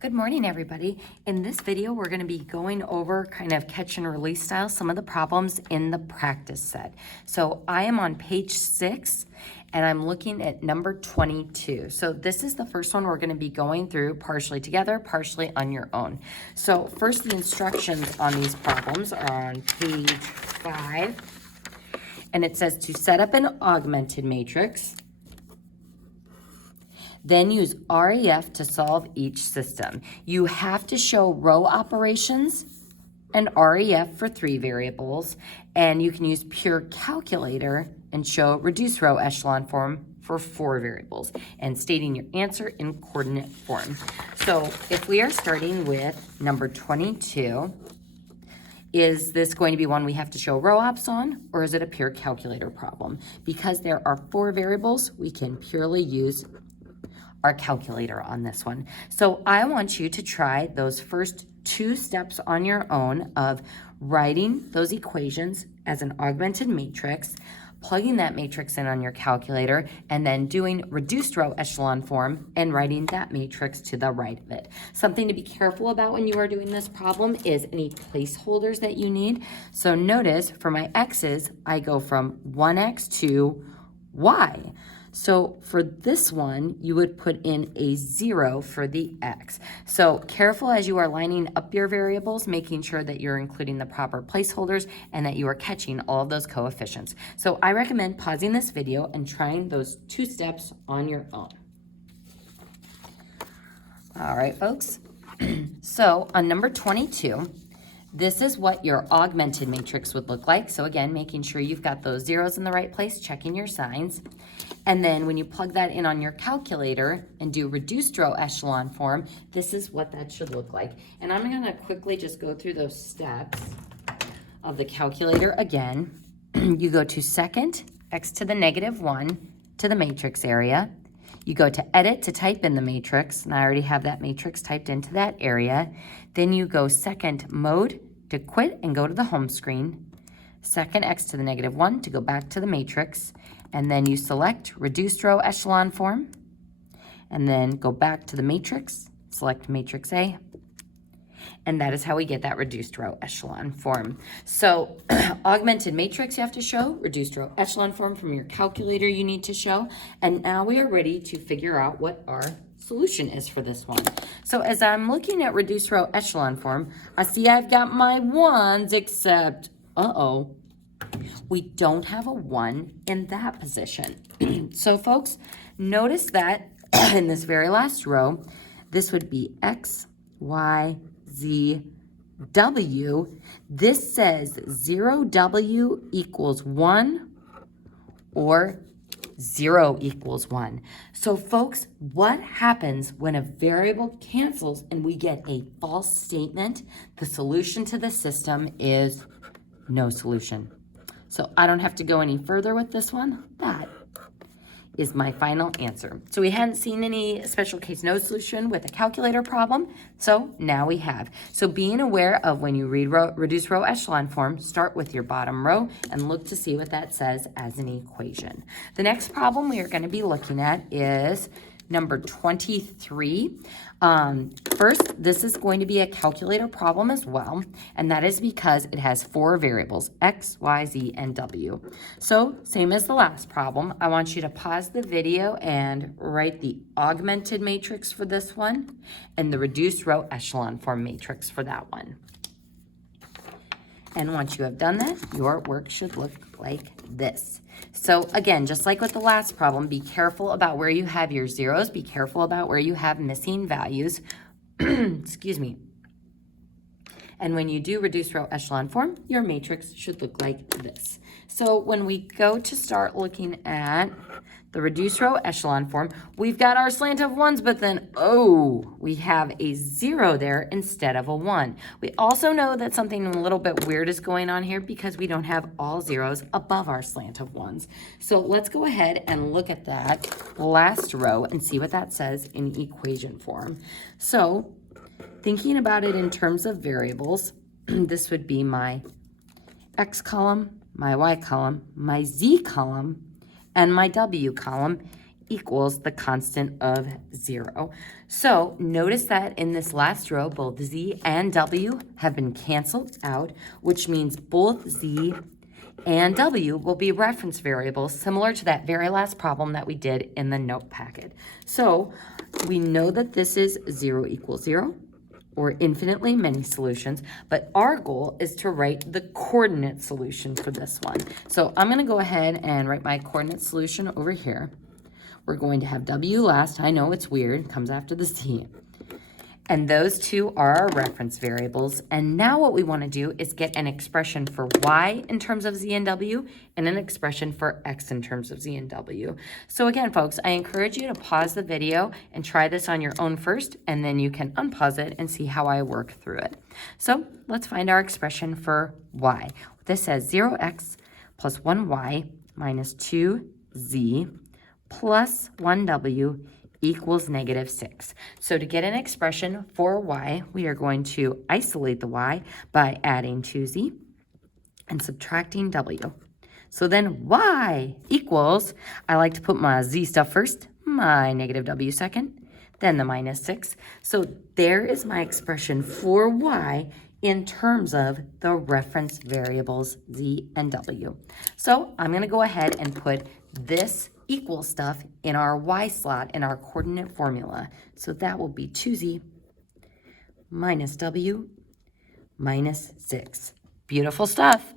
Good morning, everybody. In this video, we're going to be going over kind of catch and release style, some of the problems in the practice set. So I am on page 6 and I'm looking at number 22. So this is the first one we're going to be going through partially together, partially on your own. So first, the instructions on these problems are on page 5, and it says to set up an augmented matrix. Then use RREF to solve each system. You have to show row operations and RREF for 3 variables, and you can use pure calculator and show reduced row echelon form for 4 variables, and stating your answer in coordinate form. So if we are starting with number 22, is this going to be one we have to show row ops on, or is it a pure calculator problem? Because there are 4 variables, we can purely use our calculator on this one. So I want you to try those first 2 steps on your own of writing those equations as an augmented matrix, plugging that matrix in on your calculator, and then doing reduced row echelon form and writing that matrix to the right of it. Something to be careful about when you are doing this problem is any placeholders that you need. So notice for my x's, I go from 1x to y. So for this one, you would put in a 0 for the x. So careful as you are lining up your variables, making sure that you're including the proper placeholders and that you are catching all of those coefficients. So I recommend pausing this video and trying those 2 steps on your own. All right, folks. So on number 22, this is what your augmented matrix would look like. So again, making sure you've got those zeros in the right place, checking your signs. And then when you plug that in on your calculator and do reduced row echelon form, this is what that should look like. And I'm gonna quickly just go through those steps of the calculator again. You go to second, x to the -1 to the matrix area. You go to edit to type in the matrix, and I already have that matrix typed into that area. Then you go second mode to quit and go to the home screen. Second x to the -1 to go back to the matrix. And then you select reduced row echelon form. And then go back to the matrix, select matrix A. And that is how we get that reduced row echelon form. So augmented matrix you have to show, reduced row echelon form from your calculator you need to show. And now we are ready to figure out what our solution is for this one. So as I'm looking at reduced row echelon form, I see I've got my 1s except, we don't have a 1 in that position. So folks, notice that in this very last row, this would be x, y, z, w. This says 0w equals 1 or 0 equals 1. So folks, what happens when a variable cancels and we get a false statement? The solution to the system is no solution. So I don't have to go any further with this one. That is my final answer. So we hadn't seen any special case no solution with a calculator problem, so now we have. So being aware of when you read reduced row echelon form, start with your bottom row and look to see what that says as an equation. The next problem we are going to be looking at is number 23. First, this is going to be a calculator problem as well, and that is because it has 4 variables, x, y, z, and w. So, same as the last problem, I want you to pause the video and write the augmented matrix for this one and the reduced row echelon form matrix for that one. And once you have done that, your work should look like this. So again, just like with the last problem, be careful about where you have your zeros. Be careful about where you have missing values. Excuse me. And when you do reduce row echelon form, your matrix should look like this. So when we go to start looking at the reduced row echelon form, we've got our slant of 1s, but then, we have a 0 there instead of a 1. We also know that something a little bit weird is going on here because we don't have all zeros above our slant of 1s. So let's go ahead and look at that last row and see what that says in equation form. So thinking about it in terms of variables, this would be my x column, my y column, my z column, and my w column equals the constant of 0. So notice that in this last row, both z and w have been canceled out, which means both z and w will be reference variables similar to that very last problem that we did in the note packet. So we know that this is 0 equals 0, or infinitely many solutions, but our goal is to write the coordinate solution for this one. So I'm going to go ahead and write my coordinate solution over here. We're going to have w last. I know it's weird, comes after the z. And those two are our reference variables. And now what we want to do is get an expression for y in terms of z and w and an expression for x in terms of z and w. So again, folks, I encourage you to pause the video and try this on your own first, and then you can unpause it and see how I work through it. So let's find our expression for y. This says 0x plus 1y minus 2z plus 1w equals -6. So to get an expression for y, we are going to isolate the y by adding 2z and subtracting w. So then y equals, I like to put my z stuff first, my -w second, then the -6. So there is my expression for y in terms of the reference variables z and w. So I'm going to go ahead and put this equal stuff in our y slot in our coordinate formula. So that will be 2z minus w minus 6. Beautiful stuff.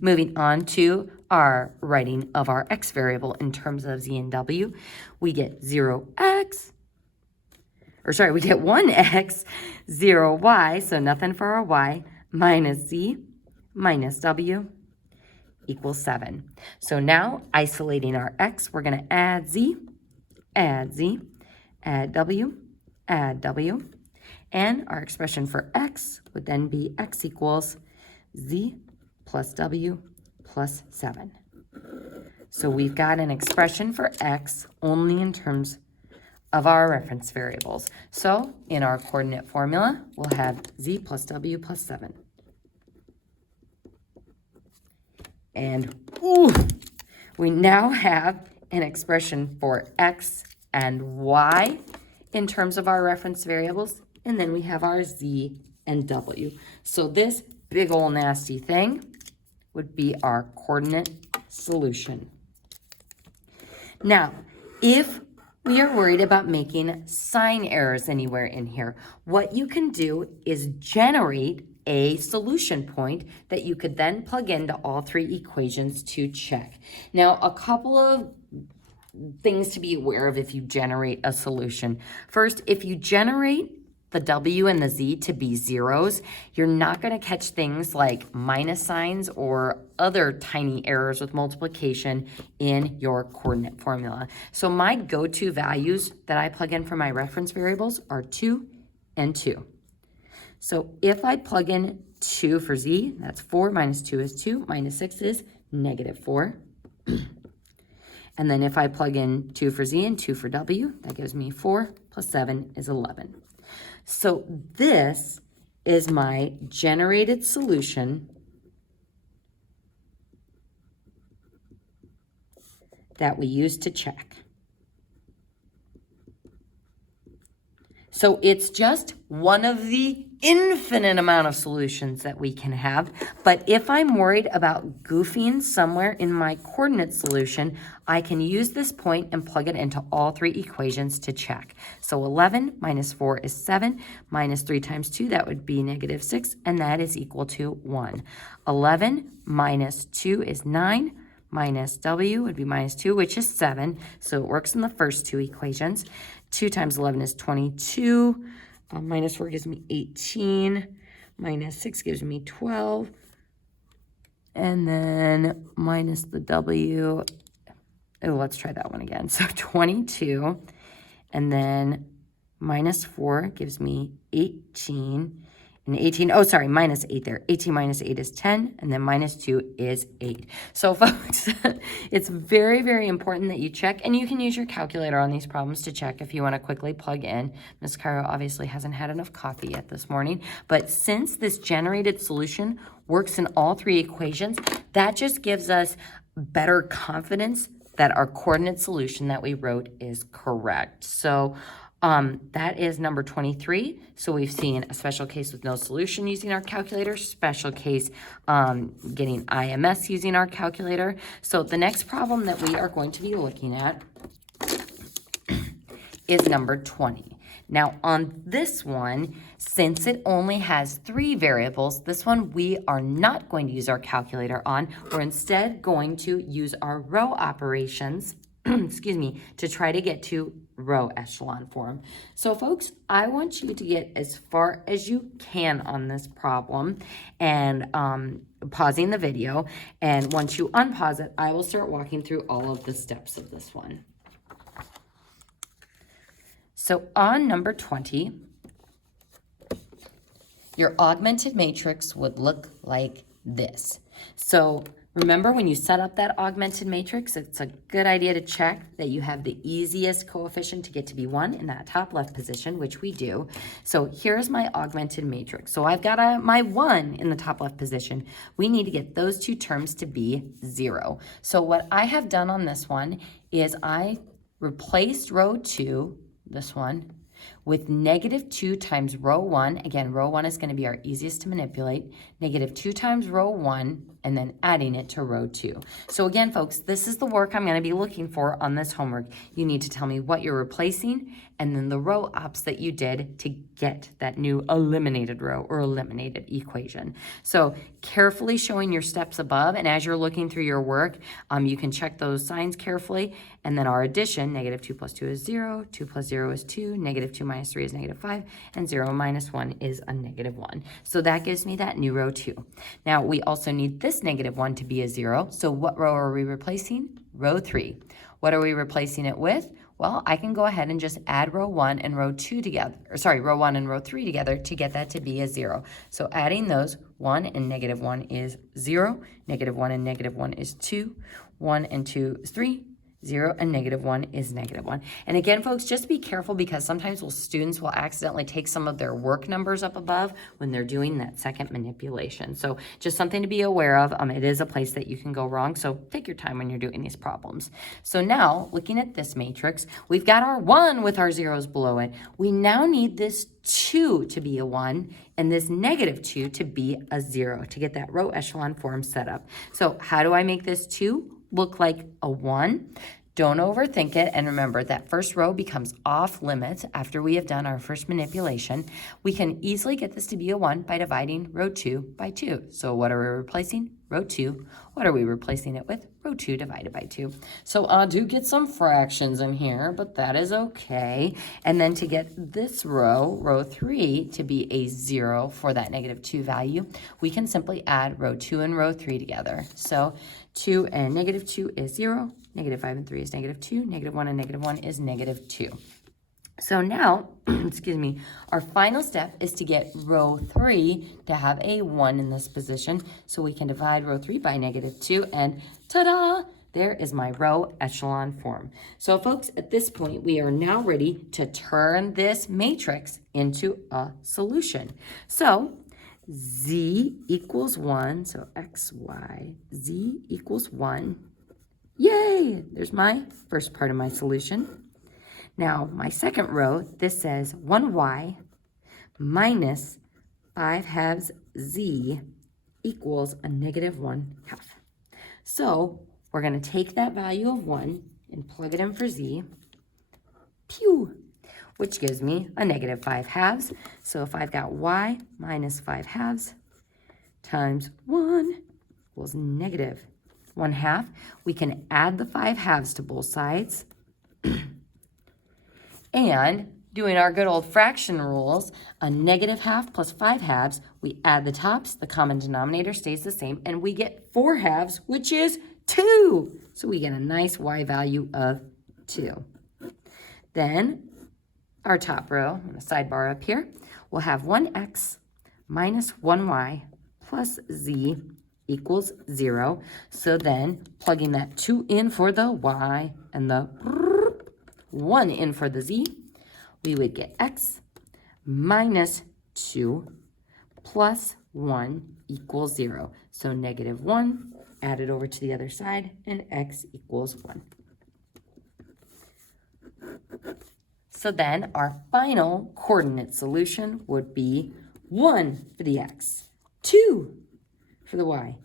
Moving on to our writing of our x variable in terms of z and w, we get 0x, we get 1x, 0y, so nothing for our y, minus z minus w equals 7. So now, isolating our x, we're going to add z, add w, and our expression for x would then be x equals z plus w plus 7. So we've got an expression for x only in terms of our reference variables. So in our coordinate formula, we'll have z plus w plus 7. And we now have an expression for x and y in terms of our reference variables, and then we have our z and w. So this big old nasty thing would be our coordinate solution. Now, if we are worried about making sign errors anywhere in here, what you can do is generate a solution point that you could then plug into all three equations to check. Now, a couple of things to be aware of if you generate a solution. First, if you generate the w and the z to be zeros, you're not going to catch things like minus signs or other tiny errors with multiplication in your coordinate formula. So my go-to values that I plug in for my reference variables are 2 and 2. So if I plug in 2 for z, that's 4 minus 2 is 2, minus 6 is -4. And then if I plug in 2 for z and 2 for w, that gives me 4 plus 7 is 11. So this is my generated solution that we use to check. So it's just one of the infinite amount of solutions that we can have. But if I'm worried about goofing somewhere in my coordinate solution, I can use this point and plug it into all three equations to check. So 11 minus 4 is 7, minus 3 times 2, that would be -6, and that is equal to 1. 11 minus 2 is 9, minus w would be minus 2, which is 7. So it works in the first two equations. 2 times 11 is 22. Minus 4 gives me 18. Minus 6 gives me 12. And then minus the w. Oh, let's try that one again. So 22. And then minus 4 gives me 18. And 18, oh, sorry, minus 8 there. 18 minus 8 is 10, and then minus 2 is 8. So, folks, it's very, very important that you check, and you can use your calculator on these problems to check if you want to quickly plug in. Ms. Cairo obviously hasn't had enough coffee yet this morning, but since this generated solution works in all three equations, that just gives us better confidence that our coordinate solution that we wrote is correct. So that is number 23. So we've seen a special case with no solution using our calculator, special case getting IMS using our calculator. So the next problem that we are going to be looking at is number 20. Now on this one, since it only has 3 variables, this one we are not going to use our calculator on. We're instead going to use our row operations, excuse me, to try to get to row echelon form. So folks, I want you to get as far as you can on this problem and pausing the video. And once you unpause it, I will start walking through all of the steps of this one. So on number 20, your augmented matrix would look like this. So remember, when you set up that augmented matrix, it's a good idea to check that you have the easiest coefficient to get to be 1 in that top left position, which we do. So here's my augmented matrix. So I've got my 1 in the top left position. We need to get those 2 terms to be 0. So what I have done on this one is I replaced row 2, this one, with -2 times row 1. Again, row 1 is going to be our easiest to manipulate. -2 times row 1, and then adding it to row 2. So again, folks, this is the work I'm going to be looking for on this homework. You need to tell me what you're replacing and then the row ops that you did to get that new eliminated row or eliminated equation. So carefully showing your steps above, and as you're looking through your work, you can check those signs carefully. And then our addition, -2 plus 2 is 0, 2 plus 0 is 2, -2 minus 3 is -5, and 0 minus 1 is a -1. So that gives me that new row 2. Now, we also need this -1 to be a 0. So what row are we replacing? Row 3. What are we replacing it with? Well, I can go ahead and just add row 1 and row 2 together, or sorry, row 1 and row 3 together to get that to be a 0. So adding those, 1 and -1 is 0, -1 and -1 is 2, 1 and 2 is 3, 0 and -1 is -1. And again, folks, just be careful because sometimes students will accidentally take some of their work numbers up above when they're doing that second manipulation. So just something to be aware of. It is a place that you can go wrong, so take your time when you're doing these problems. So now, looking at this matrix, we've got our 1 with our zeros below it. We now need this 2 to be a 1 and this -2 to be a 0 to get that row echelon form set up. So how do I make this 2 look like a 1? Don't overthink it, and remember that first row becomes off limits after we have done our first manipulation. We can easily get this to be a 1 by dividing row 2 by 2. So what are we replacing? Row 2. What are we replacing it with? Row 2 divided by 2. So I do get some fractions in here, but that is okay. And then to get this row, row 3, to be a 0 for that -2 value, we can simply add row 2 and row 3 together. So 2 and -2 is 0. -5 and 3 is -2. -1 and -1 is -2. So now, excuse me, our final step is to get row 3 to have a 1 in this position. So we can divide row 3 by -2 and ta-da! There is my row echelon form. So folks, at this point, we are now ready to turn this matrix into a solution. So z equals 1, so x, y, z equals 1. Yay! There's my first part of my solution. Now, my second row, this says 1y minus 5/2 z equals a -1/2. So we're going to take that value of 1 and plug it in for z, pew, which gives me a -5/2. So if I've got y minus 5/2 times 1 equals -1/2, we can add the 5/2 to both sides. And doing our good old fraction rules, a -1/2 plus 5/2, we add the tops, the common denominator stays the same, and we get 4/2, which is 2. So we get a nice y value of 2. Then our top row, on the sidebar up here, we'll have 1x minus 1y plus z equals 0. So then plugging that 2 in for the y and the 1 in for the z, we would get x minus 2 plus 1 equals 0. So -1, add it over to the other side, and x equals 1. So then our final coordinate solution would be 1 for the x, 2 for the y,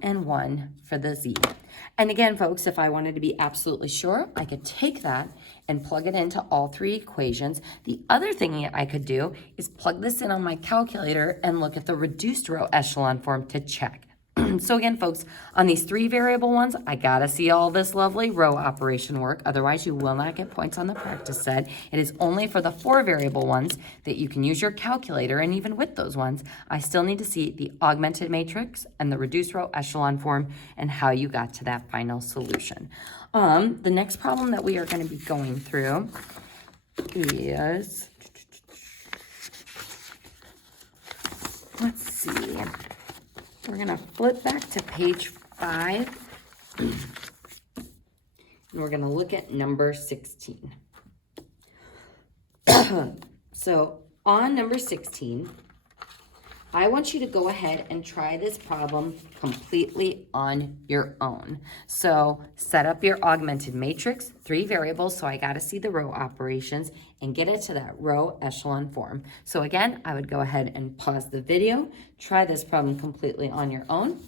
and 1 for the z. And again, folks, if I wanted to be absolutely sure, I could take that and plug it into all three equations. The other thing I could do is plug this in on my calculator and look at the reduced row echelon form to check. So again, folks, on these 3 variable ones, I gotta see all this lovely row operation work. Otherwise, you will not get points on the practice set. It is only for the 4 variable ones that you can use your calculator. And even with those ones, I still need to see the augmented matrix and the reduced row echelon form and how you got to that final solution. The next problem that we are going to be going through is, let's see. We're going to flip back to page 5, and we're going to look at number 16. So on number 16, I want you to go ahead and try this problem completely on your own. So set up your augmented matrix, 3 variables, so I got to see the row operations, and get it to that row echelon form. So again, I would go ahead and pause the video, try this problem completely on your own.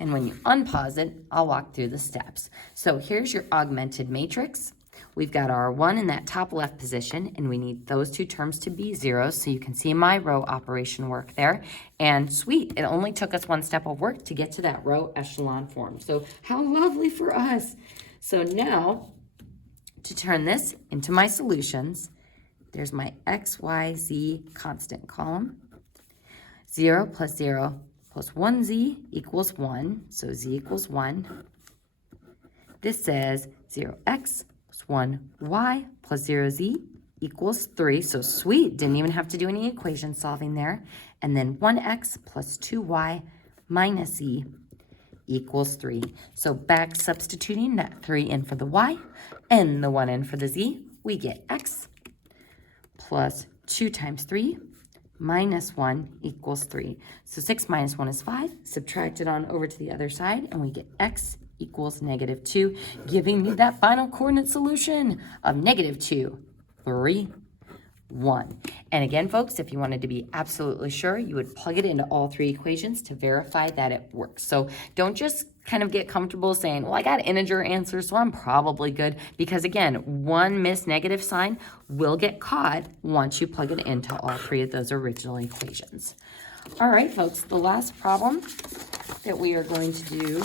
And when you unpause it, I'll walk through the steps. So here's your augmented matrix. We've got our 1 in that top left position, and we need those 2 terms to be 0, so you can see my row operation work there. And sweet, it only took us 1 step of work to get to that row echelon form. So how lovely for us. So now, to turn this into my solutions, there's my x, y, z constant column. 0 plus 0 plus 1z equals 1, so z equals 1. This says 0x 1y plus 0z equals 3. So sweet, didn't even have to do any equation solving there. And then 1x plus 2y minus z equals 3. So back substituting that 3 in for the y and the 1 in for the z, we get x plus 2 times 3 minus 1 equals 3. So 6 minus 1 is 5. Subtract it on over to the other side, and we get x equals -2, giving me that final coordinate solution of -2, 3, 1. And again, folks, if you wanted to be absolutely sure, you would plug it into all 3 equations to verify that it works. So don't just kind of get comfortable saying, well, I got integer answers, so I'm probably good. Because again, one missed negative sign will get caught once you plug it into all 3 of those original equations. All right, folks, the last problem that we are going to do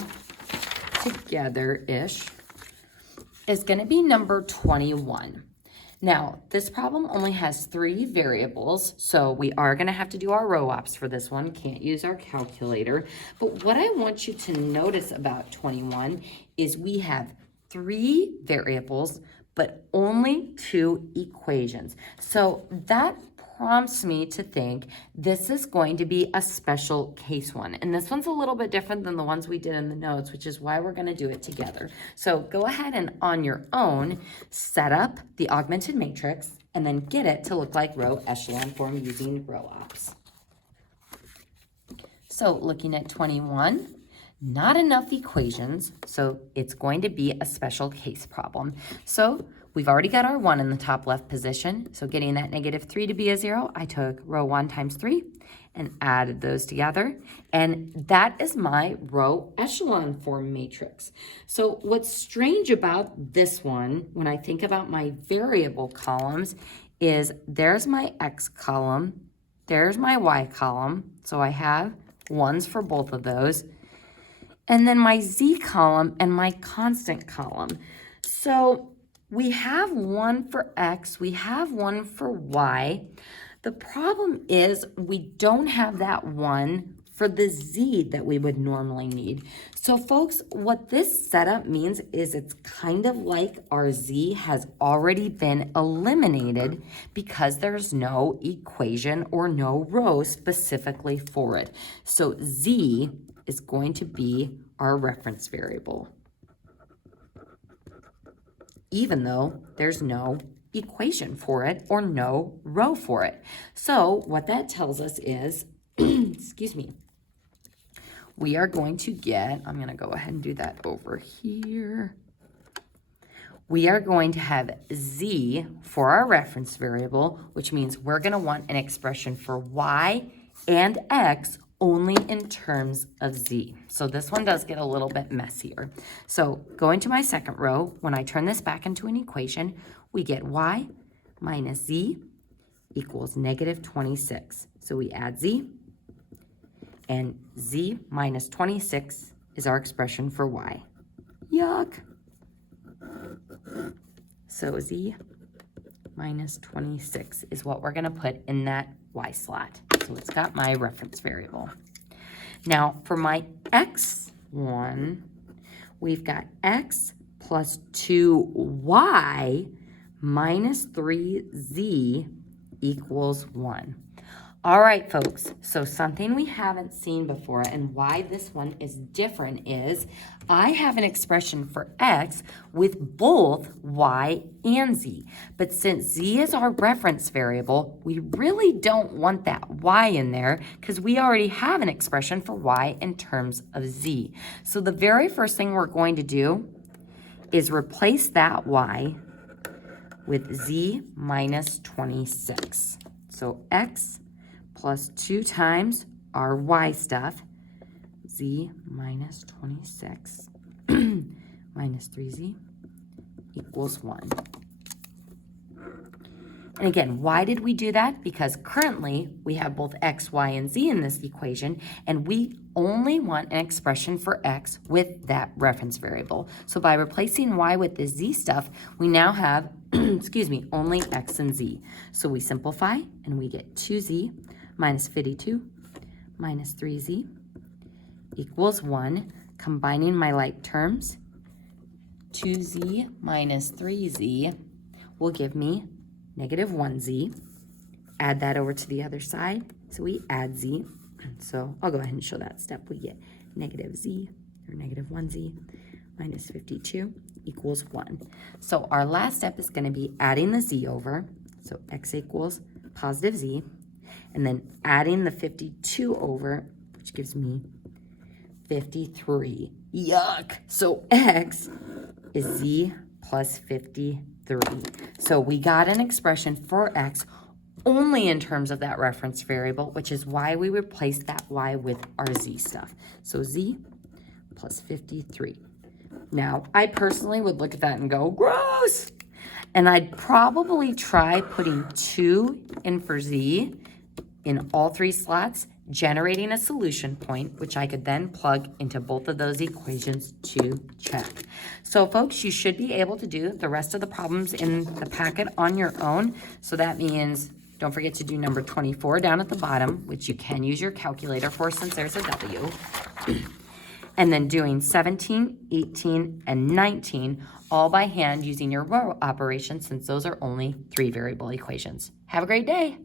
together-ish is going to be number 21. Now, this problem only has 3 variables, so we are going to have to do our row ops for this one. Can't use our calculator. But what I want you to notice about 21 is we have 3 variables, but only 2 equations. So that prompts me to think this is going to be a special case one. And this one's a little bit different than the ones we did in the notes, which is why we're going to do it together. So go ahead and on your own, set up the augmented matrix and then get it to look like row echelon form using row ops. So looking at 21, not enough equations, so it's going to be a special case problem. So we've already got our 1 in the top left position, so getting that -3 to be a 0, I took row 1 times 3 and added those together, and that is my row echelon form matrix. So what's strange about this one, when I think about my variable columns, is there's my x column, there's my y column, so I have 1s for both of those, and then my z column and my constant column. So we have 1 for x, we have 1 for y. The problem is we don't have that 1 for the z that we would normally need. So folks, what this setup means is it's kind of like our z has already been eliminated because there's no equation or no row specifically for it. So z is going to be our reference variable, even though there's no equation for it or no row for it. So what that tells us is, excuse me, we are going to get, I'm going to go ahead and do that over here. we are going to have z for our reference variable, which means we're going to want an expression for y and x only in terms of z. So this one does get a little bit messier. So going to my second row, when I turn this back into an equation, we get y minus z equals negative 26. So we add z, and z minus 26 is our expression for y. Yuck. So z minus 26 is what we're going to put in that y slot. So it's got my reference variable. Now for my x one, we've got x plus 2y minus 3z equals 1. All right, folks, so something we haven't seen before and why this one is different is I have an expression for x with both y and z. But since z is our reference variable, we really don't want that y in there because we already have an expression for y in terms of z. So the very first thing we're going to do is replace that y with z minus 26. So x plus 2 times our y stuff, z minus 26 minus 3z equals 1. And again, why did we do that? Because currently we have both x, y, and z in this equation, and we only want an expression for x with that reference variable. So by replacing y with the z stuff, we now have, excuse me, only x and z. So we simplify, and we get 2z minus 52 minus 3z equals 1. Combining my like terms, 2z minus 3z will give me negative 1z. Add that over to the other side. So we add z. So I'll go ahead and show that step. We get negative z, or negative 1z, minus 52 equals 1. So our last step is going to be adding the z over. So x equals positive z. And then adding the 52 over, which gives me 53. Yuck! So x is z plus 53. So we got an expression for x only in terms of that reference variable, which is why we replaced that y with our z stuff. So z plus 53. Now, I personally would look at that and go, gross! And I'd probably try putting 2 in for z in all 3 slots, generating a solution point, which I could then plug into both of those equations to check. So folks, you should be able to do the rest of the problems in the packet on your own. So that means don't forget to do number 24 down at the bottom, which you can use your calculator for since there's a W. And then doing 17, 18, and 19 all by hand using your row operation since those are only 3 variable equations. Have a great day.